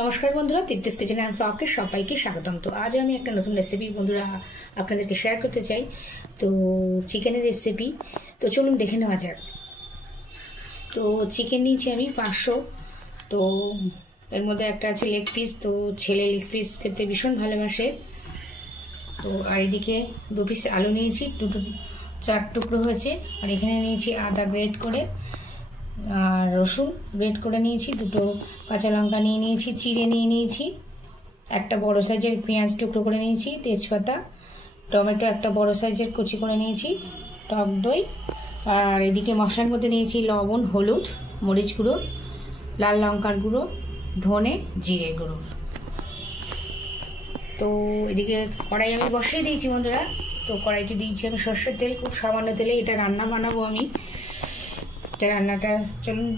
নমস্কার বন্ধুরা, তৃপ্তিস kitchen and ব্লগে সবাইকে স্বাগতম। তো আজ আমি একটা নতুন রেসিপি বন্ধুরা আপনাদেরকে শেয়ার করতে চাই। তো চিকেনের রেসিপি। তো চলুন দেখে নেওয়া যাক। তো চিকেন নিয়েছি আমি 500। তো এর মধ্যে একটা আছে লেগ পিস। তো ছেলে লেগ পিস খেতে ভীষণ ভালোবাসে। তো আর এদিকে 2 পিস আলু নিয়েছি, 4 টুকরো হয়েছে। আর এখানে নিয়েছি আদা গ্রেট করে, আর রসুন গ্রেট করে নিয়েছি, 2টো কাঁচা লঙ্কা নিয়ে নিয়েছি, চিড়ে নিয়ে নিয়েছি, একটা বড় সাইজের পেঁয়াজ টুকরো করে নিয়েছি, তেজপাতা, টমেটো একটা বড় সাইজের কুচি করে নিয়েছি, টক দই। আর এদিকে মশলার মধ্যে নিয়েছি লবণ, হলুদ, মরিচ গুঁড়ো, লাল লঙ্কার গুঁড়ো, ধনে, জিরে গুঁড়ো। তো এদিকে কড়াই আমি বসিয়ে দিয়েছি বন্ধুরা। তো কড়াইতে দিয়েছি আমি সর্ষের তেল, খুব সামান্য তেলে এটা রান্না বানাবো আমি। রান্নাটা চলুন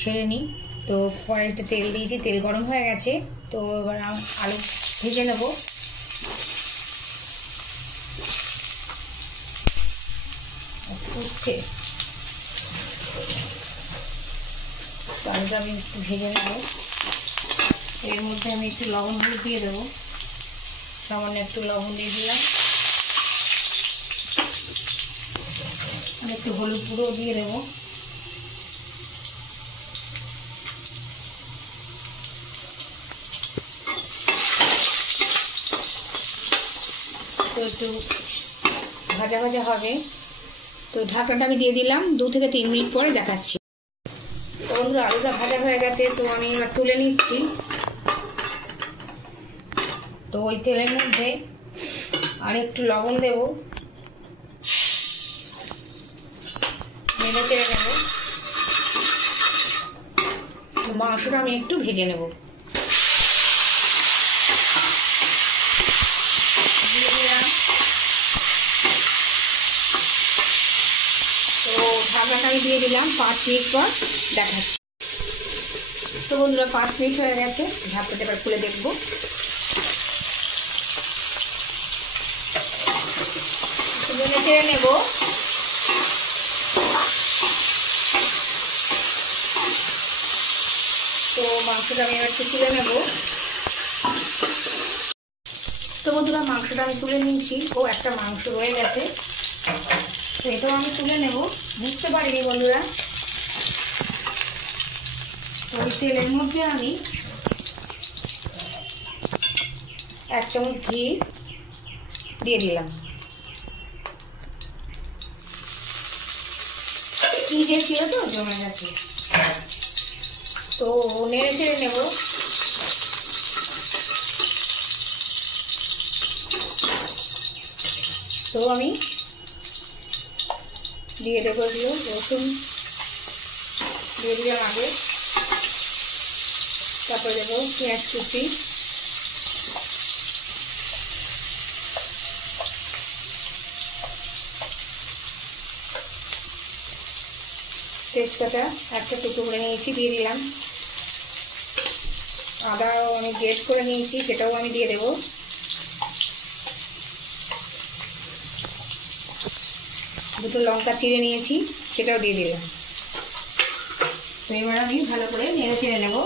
সেরে নিই। তো কড়াইতে তেল দিয়েছি, তেল গরম হয়ে গেছে। তো এবার আলু ভেজে নেব। ফুটছে, তো আলুটা আমি একটু ভেজে নেব। এর মধ্যে আমি একটু লবণ হলুদ দিয়ে দেবো, সামান্য একটু লবণ দিয়ে দিলাম, একটু হলুদ গুঁড়ো দিয়ে দেবো। তো একটু ভাজা ভাজা হবে। তো ঢাকনাটা আমি দিয়ে দিলাম, 2 থেকে 3 মিনিট পরে দেখাচ্ছি। তো বন্ধুরা আলুটা ভাজা হয়ে গেছে। তো আমি এবার তুলে নিচ্ছি। তো ওই তেলের মধ্যে আর একটু লবণ দেবো, নেড়ে চেড়ে নেবো। মাংসটা আমি একটু ভেজে নেব। তো ঢাকাটা আমি দিয়ে দিলাম, 5 মিনিট পর দেখাচ্ছি। তো বন্ধুরা 5 মিনিট হয়ে গেছে, ঢাকনাটা এবার খুলে দেখবো। নেড়ে চেড়ে নেব। তো মাংসটা আমি এবার একটু তুলে নেব। তো বন্ধুরা মাংসটা আমি তুলে নিয়েছি। একটা মাংস রয়ে গেছে, তো এটাও আমি তুলে নেব। বুঝতে পারিনি বন্ধুরা। ওই তেলের মধ্যে আমি 1 চামচ ঘি দিয়ে দিলাম। ঘি দিয়ে ছিল তো জমে গেছে। তো নেড়ে চেড়ে নেব। তো আমি দিয়ে দেবো রসুন দিয়ে দিলাম আগে, তারপরে দেবো পেঁয়াজ কুচি, তেজপাতা একটা টুকরো করে নিয়েছি দিয়ে দিলাম, আদাও আমি গ্রেট করে নিয়েছি সেটাও আমি দিয়ে দেবো, 2টো লঙ্কা চিড়ে নিয়েছি সেটাও দিয়ে দিলাম। তো এবার আমি ভালো করে নেড়ে চেড়ে নেব।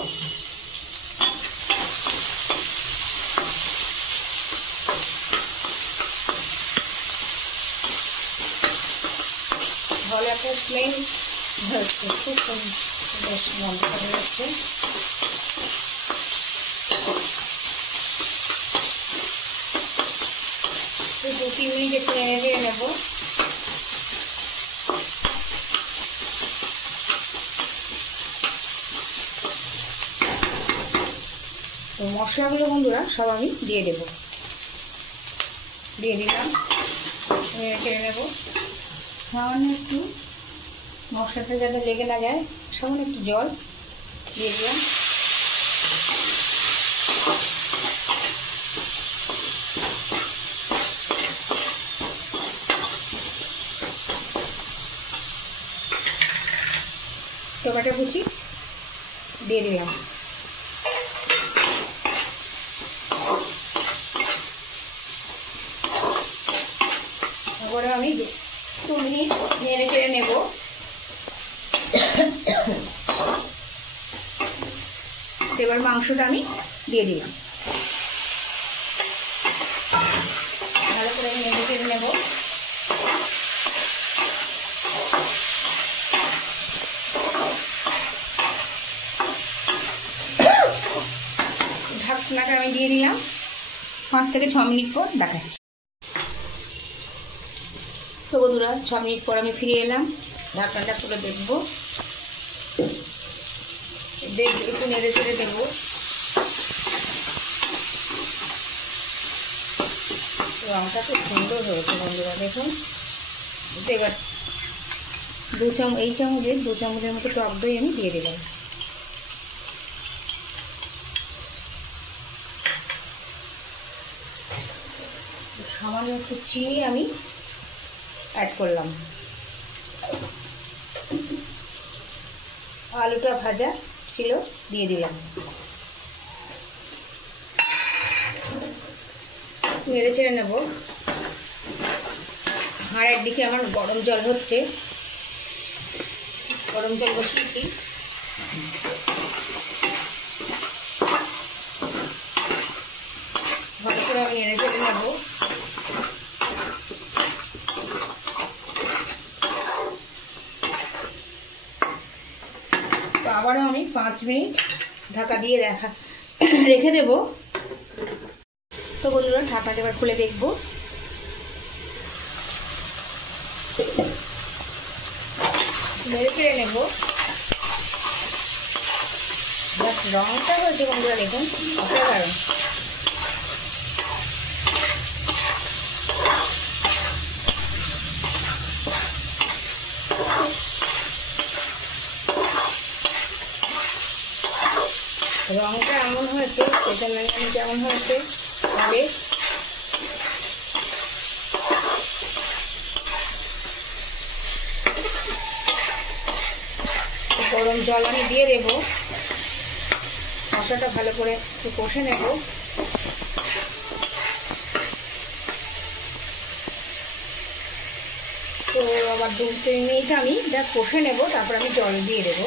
ভালো একটা স্মেল হচ্ছে, খুব বেশ গন্ধ করে যাচ্ছে। তো 2-3 মিনিট একটু নেড়ে চেড়ে নেব। তো মশলাগুলো বন্ধুরা সব আমি দিয়ে দেব। দিয়ে দিলাম, নেড়ে চেড়ে নেব। সামান্য একটু মশলাটা যাতে লেগে না যায়, সামান্য একটু জল দিয়ে দিলাম। টমেটো কুচি দিয়ে দিলাম। তারপরে আমি 2 মিনিট নেড়ে চেড়ে নেব। এবার মাংসটা আমি দিয়ে দিলাম, ভালো করে আমি নেড়ে চেড়ে নেব। ঢাকনাটা আমি দিয়ে দিলাম, 5 থেকে 6 মিনিট পর দেখাচ্ছি। তো বন্ধুরা 6 মিনিট পর আমি ফিরে এলাম, ঢাকনাটা পুরো দেখবো, একটু নেড়ে চেড়ে দেবো। রঙটা খুব সুন্দর হয়েছে বন্ধুরা, দেখুন। তো এবার এই চামচের 2 চামচের মতো টক দই আমি দিয়ে দিলাম। সামান্য একটু চিনি আমি অ্যাড করলাম। আলুটা ভাজা ছিল, দিয়ে দিলাম। নেড়ে চেড়ে নেব। আর একদিকে আমার গরম জল হচ্ছে, গরম জল বসিয়েছি। ভালো করে আমি নেড়ে চেড়ে নেব। তো আবারও আমি 5 মিনিট ঢাকা দিয়ে রেখে দেব। তো বন্ধুরা ঢাকাটা এবার খুলে দেখব। নেড়ে চেড়ে নেব। জাস্ট রংটা হয়েছে বন্ধুরা, দেখুন অসাধারণ। রংটা এমন হয়েছে, খেতে মানে কেমন হয়েছে হবে। গরম জল আমি দিয়ে দেব, মশলাটা ভালো করে একটু কষে নেব। তো আবার 2-3 মিনিট আমি এটা কষে নেব, তারপর আমি জল দিয়ে দেবো।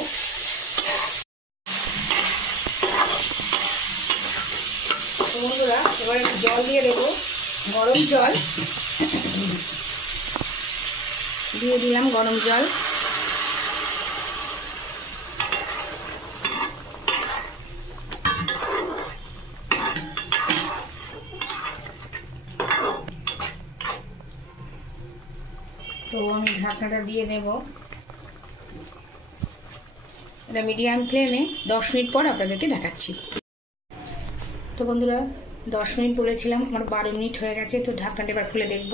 বন্ধুরা এবার আমি জল দিয়ে দেবো, গরম জল দিয়ে দিলাম, গরম জল। তো আমি ঢাকনাটা দিয়ে দেব। এটা মিডিয়াম ফ্লেমে 10 মিনিট পর আপনাদেরকে দেখাচ্ছি। তো বন্ধুরা 10 মিনিট বলেছিলাম, আমার 12 মিনিট হয়ে গেছে। তো ঢাকনাটা এবার খুলে দেখব।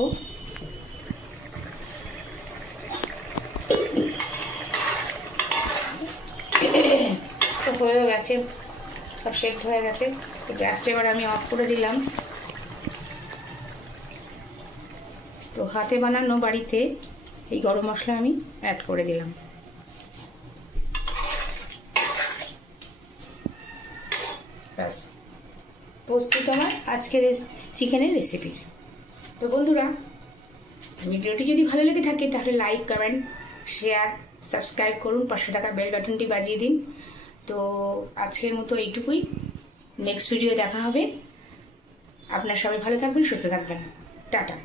তো হয়ে গেছে, সব সেদ্ধ হয়ে গেছে। তো গ্যাসটা এবার আমি অফ করে দিলাম। তো হাতে বানানো বাড়িতে এই গরম মশলা আমি অ্যাড করে দিলাম। ব্যাস প্রস্তুত আমার আজকের চিকেনের রেসিপি। তো বন্ধুরা ভিডিওটি যদি ভালো লেগে থাকে তাহলে লাইক, কমেন্ট, শেয়ার, সাবস্ক্রাইব করুন, পাশে থাকা বেল বাটনটি বাজিয়ে দিন। তো আজকের মতো এইটুকুই, নেক্সট ভিডিও দেখা হবে। আপনারা সবাই ভালো থাকবেন, সুস্থ থাকবেন। টাটা।